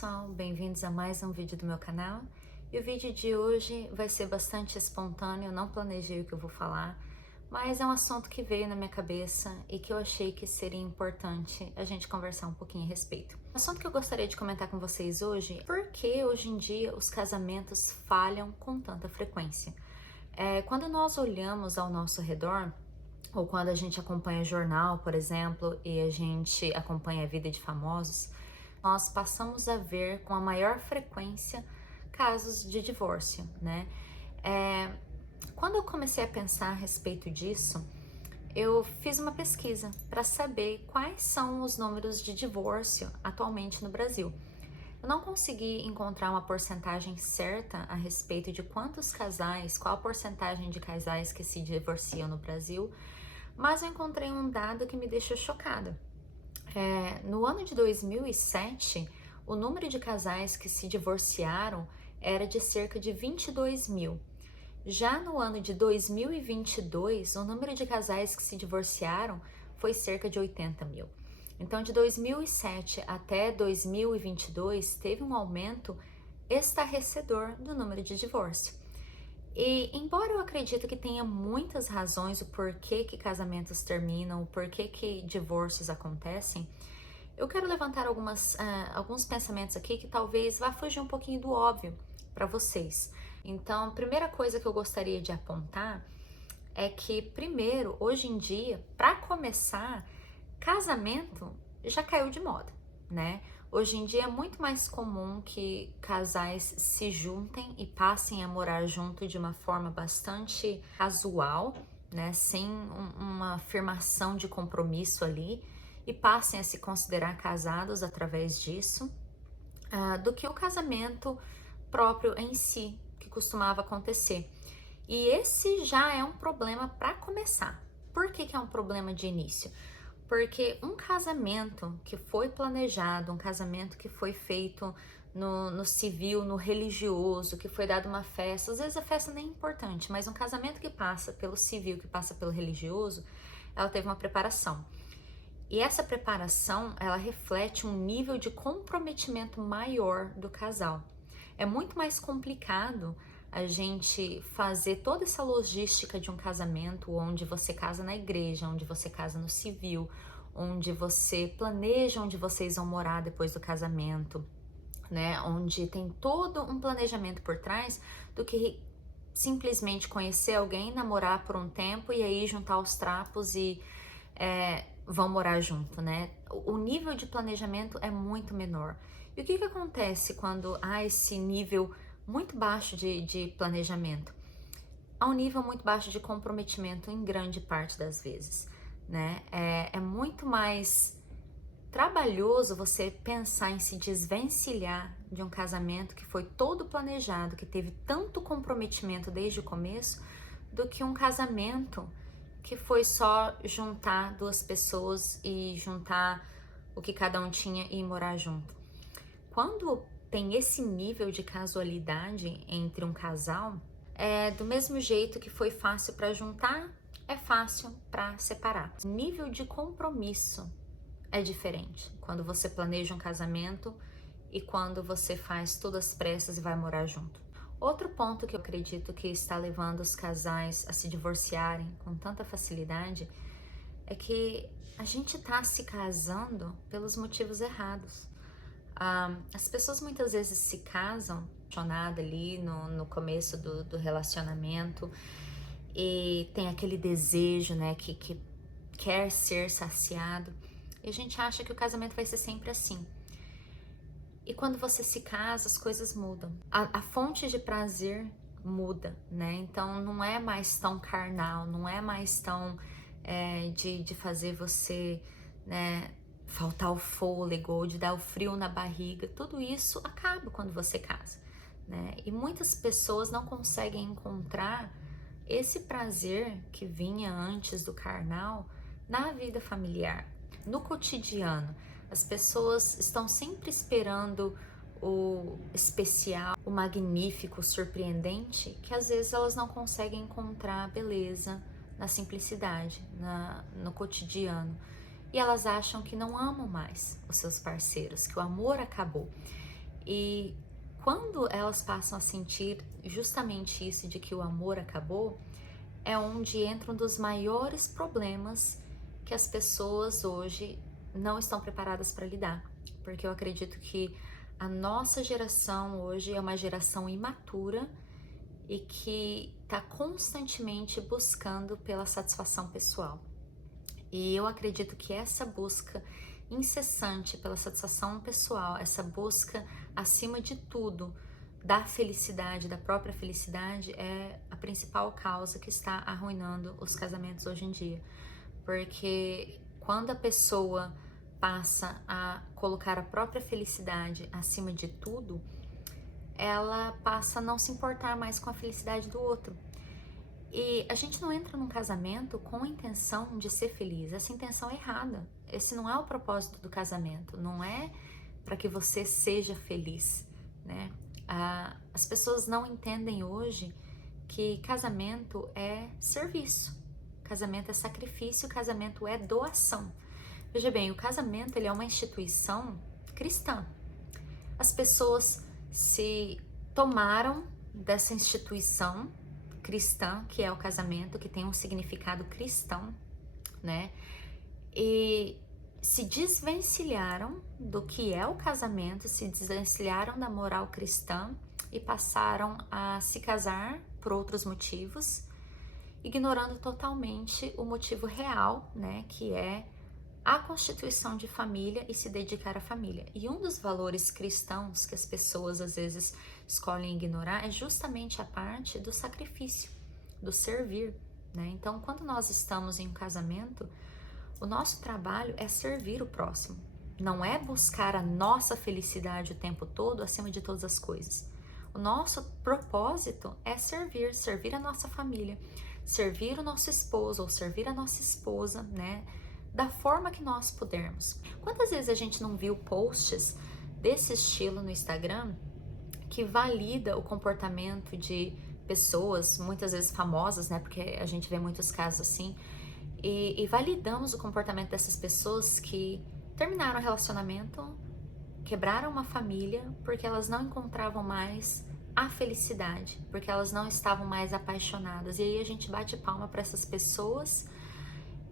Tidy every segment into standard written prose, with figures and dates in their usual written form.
pessoal, bem-vindos a mais um vídeo do meu canal. E o vídeo de hoje vai ser bastante espontâneo, eu não planejei o que eu vou falar, mas é um assunto que veio na minha cabeça e que eu achei que seria importante a gente conversar um pouquinho a respeito. O assunto que eu gostaria de comentar com vocês hoje é por que hoje em dia os casamentos falham com tanta frequência. Quando nós olhamos ao nosso redor, ou quando a gente acompanha jornal, por exemplo, e a gente acompanha a vida de famosos, nós passamos a ver com a maior frequência casos de divórcio, né? Quando eu comecei a pensar a respeito disso, eu fiz uma pesquisa para saber quais são os números de divórcio atualmente no Brasil. Eu não consegui encontrar uma porcentagem certa a respeito de quantos casais, qual a porcentagem de casais que se divorciam no Brasil, mas eu encontrei um dado que me deixou chocada. No ano de 2007, o número de casais que se divorciaram era de cerca de 22 mil. Já no ano de 2022, o número de casais que se divorciaram foi cerca de 80 mil. Então, de 2007 até 2022, teve um aumento estarrecedor do número de divórcio. E embora eu acredite que tenha muitas razões o porquê que casamentos terminam, o porquê que divórcios acontecem, eu quero levantar alguns pensamentos aqui que talvez vá fugir um pouquinho do óbvio para vocês. Então, a primeira coisa que eu gostaria de apontar é que, primeiro, hoje em dia, para começar, casamento já caiu de moda, né? Hoje em dia é muito mais comum que casais se juntem e passem a morar junto de uma forma bastante casual, né? Sem uma afirmação de compromisso ali, e passem a se considerar casados através disso, do que o casamento próprio em si, que costumava acontecer. E esse já é um problema para começar. Por que é um problema de início? Porque um casamento que foi planejado, um casamento que foi feito no civil, no religioso, que foi dado uma festa, às vezes a festa nem é importante, mas um casamento que passa pelo civil, que passa pelo religioso, ela teve uma preparação. E essa preparação, ela reflete um nível de comprometimento maior do casal. É muito mais complicado a gente fazer toda essa logística de um casamento, onde você casa na igreja, onde você casa no civil, onde você planeja onde vocês vão morar depois do casamento, né? Onde tem todo um planejamento por trás, do que simplesmente conhecer alguém, namorar por um tempo e aí juntar os trapos e vão morar junto, né? O nível de planejamento é muito menor. E o que acontece quando há esse nível muito baixo de planejamento? Há um nível muito baixo de comprometimento em grande parte das vezes, né? É muito mais trabalhoso você pensar em se desvencilhar de um casamento que foi todo planejado, que teve tanto comprometimento desde o começo, do que um casamento que foi só juntar duas pessoas e juntar o que cada um tinha e morar junto. Quando tem esse nível de casualidade entre um casal, do mesmo jeito que foi fácil para juntar, é fácil para separar. O nível de compromisso é diferente quando você planeja um casamento e quando você faz tudo às pressas e vai morar junto. Outro ponto que eu acredito que está levando os casais a se divorciarem com tanta facilidade é que a gente está se casando pelos motivos errados. As pessoas muitas vezes se casam apaixonadas ali no começo do relacionamento e tem aquele desejo, né, que quer ser saciado, e a gente acha que o casamento vai ser sempre assim. E quando você se casa, as coisas mudam. A fonte de prazer muda, né? Então não é mais tão carnal, não é mais tão de fazer você, né, faltar o fôlego ou de dar o frio na barriga. Tudo isso acaba quando você casa, né? E muitas pessoas não conseguem encontrar esse prazer que vinha antes do carnal na vida familiar, no cotidiano. As pessoas estão sempre esperando o especial, o magnífico, o surpreendente, que às vezes elas não conseguem encontrar beleza na simplicidade, no cotidiano. E elas acham que não amam mais os seus parceiros, que o amor acabou. E quando elas passam a sentir justamente isso de que o amor acabou, é onde entra um dos maiores problemas que as pessoas hoje não estão preparadas para lidar. Porque eu acredito que a nossa geração hoje é uma geração imatura e que está constantemente buscando pela satisfação pessoal. E eu acredito que essa busca incessante pela satisfação pessoal, essa busca acima de tudo da felicidade, da própria felicidade, é a principal causa que está arruinando os casamentos hoje em dia. Porque quando a pessoa passa a colocar a própria felicidade acima de tudo, ela passa a não se importar mais com a felicidade do outro. E a gente não entra num casamento com a intenção de ser feliz. Essa intenção é errada. Esse não é o propósito do casamento. Não é para que você seja feliz, né? As pessoas não entendem hoje que casamento é serviço. Casamento é sacrifício, casamento é doação. Veja bem, o casamento ele é uma instituição cristã. As pessoas se tomaram dessa instituição cristã, que é o casamento, que tem um significado cristão, né? E se desvencilharam do que é o casamento, se desvencilharam da moral cristã e passaram a se casar por outros motivos, ignorando totalmente o motivo real, né, que é a constituição de família e se dedicar à família. E um dos valores cristãos que as pessoas às vezes escolhem ignorar é justamente a parte do sacrifício, do servir, né? Então, quando nós estamos em um casamento, o nosso trabalho é servir o próximo, não é buscar a nossa felicidade o tempo todo acima de todas as coisas. O nosso propósito é servir a nossa família, servir o nosso esposo ou servir a nossa esposa, né? Da forma que nós pudermos. Quantas vezes a gente não viu posts desse estilo no Instagram que valida o comportamento de pessoas, muitas vezes famosas, né? Porque a gente vê muitos casos assim, e validamos o comportamento dessas pessoas que terminaram o relacionamento, quebraram uma família porque elas não encontravam mais a felicidade, porque elas não estavam mais apaixonadas. E aí a gente bate palma para essas pessoas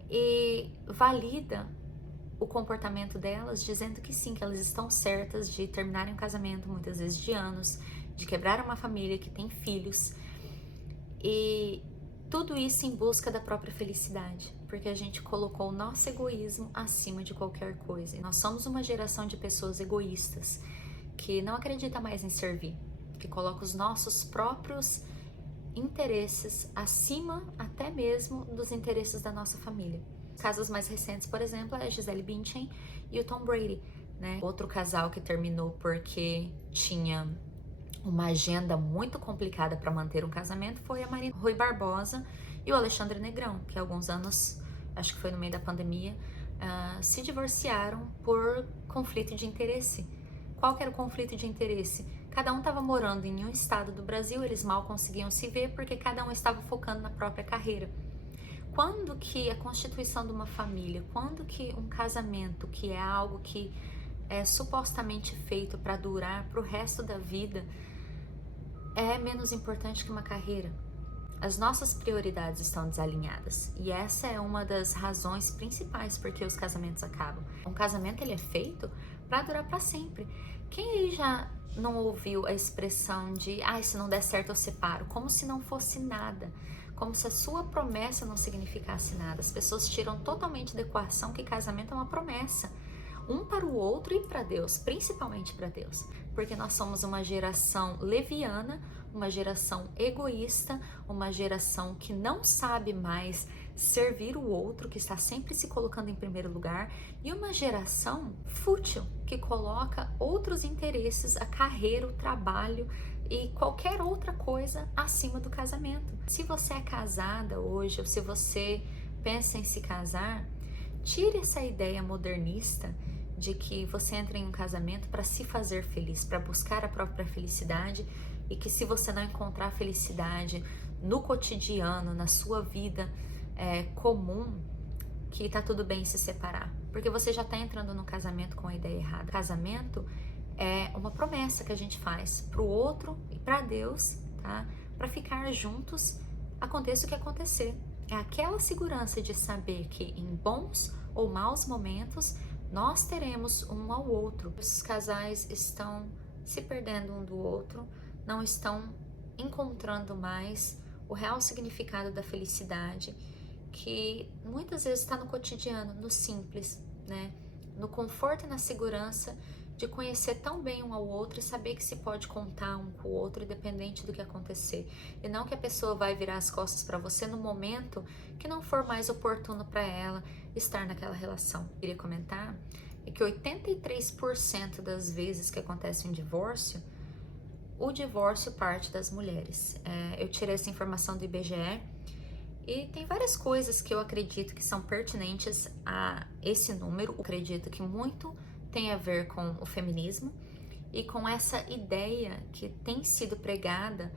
e valida o comportamento delas, dizendo que sim, que elas estão certas de terminarem um casamento, muitas vezes de anos, de quebrar uma família que tem filhos, e tudo isso em busca da própria felicidade, porque a gente colocou o nosso egoísmo acima de qualquer coisa. E nós somos uma geração de pessoas egoístas, que não acredita mais em servir, que coloca os nossos próprios interesses acima até mesmo dos interesses da nossa família. Casos mais recentes, por exemplo, é a Gisele Bündchen e o Tom Brady, né? Outro casal que terminou porque tinha uma agenda muito complicada para manter um casamento foi a Marina Rui Barbosa e o Alexandre Negrão, que há alguns anos, acho que foi no meio da pandemia, se divorciaram por conflito de interesse. Qual que era o conflito de interesse? Cada um estava morando em um estado do Brasil, eles mal conseguiam se ver porque cada um estava focando na própria carreira. Quando que a constituição de uma família, quando que um casamento, que é algo que é supostamente feito para durar para o resto da vida, é menos importante que uma carreira? As nossas prioridades estão desalinhadas e essa é uma das razões principais por que os casamentos acabam. Um casamento ele é feito para durar para sempre. Quem aí já não ouviu a expressão de se não der certo eu separo, como se não fosse nada, como se a sua promessa não significasse nada. As pessoas tiram totalmente da equação que casamento é uma promessa, um para o outro e para Deus, principalmente para Deus, porque nós somos uma geração leviana, uma geração egoísta, uma geração que não sabe mais servir o outro, que está sempre se colocando em primeiro lugar, e uma geração fútil, que coloca outros interesses, a carreira, o trabalho e qualquer outra coisa acima do casamento. Se você é casada hoje, ou se você pensa em se casar, tire essa ideia modernista de que você entra em um casamento para se fazer feliz, para buscar a própria felicidade, e que se você não encontrar felicidade no cotidiano, na sua vida comum, que tá tudo bem se separar, porque você já tá entrando no casamento com a ideia errada. Casamento é uma promessa que a gente faz para o outro e para Deus, tá? Para ficar juntos, aconteça o que acontecer. É aquela segurança de saber que em bons ou maus momentos nós teremos um ao outro. Os casais estão se perdendo um do outro, não estão encontrando mais o real significado da felicidade, que muitas vezes está no cotidiano, no simples, né? No conforto e na segurança de conhecer tão bem um ao outro e saber que se pode contar um com o outro independente do que acontecer. E não que a pessoa vai virar as costas para você no momento que não for mais oportuno para ela estar naquela relação. Eu queria comentar é que 83% das vezes que acontece um divórcio, o divórcio parte das mulheres. Eu tirei essa informação do IBGE e tem várias coisas que eu acredito que são pertinentes a esse número. Eu acredito que muito tem a ver com o feminismo e com essa ideia que tem sido pregada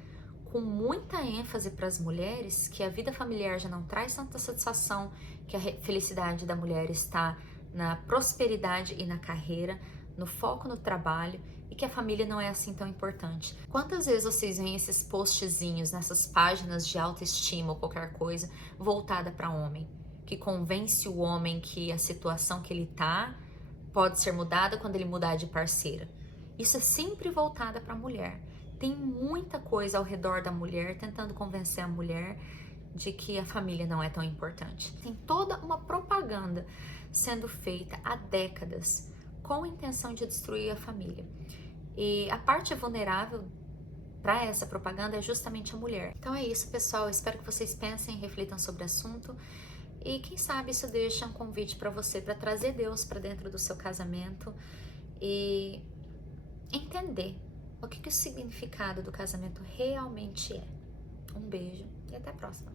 com muita ênfase para as mulheres, que a vida familiar já não traz tanta satisfação, que a felicidade da mulher está na prosperidade e na carreira, no foco no trabalho, e que a família não é assim tão importante. Quantas vezes vocês veem esses postzinhos nessas páginas de autoestima ou qualquer coisa voltada para homem, que convence o homem que a situação que ele tá pode ser mudada quando ele mudar de parceira? Isso é sempre voltada para a mulher. Tem muita coisa ao redor da mulher tentando convencer a mulher de que a família não é tão importante. Tem toda uma propaganda sendo feita há décadas com a intenção de destruir a família. E a parte vulnerável para essa propaganda é justamente a mulher. Então é isso, pessoal. Eu espero que vocês pensem e reflitam sobre o assunto. E quem sabe isso deixa um convite para você para trazer Deus para dentro do seu casamento e entender o que o significado do casamento realmente é. Um beijo e até a próxima.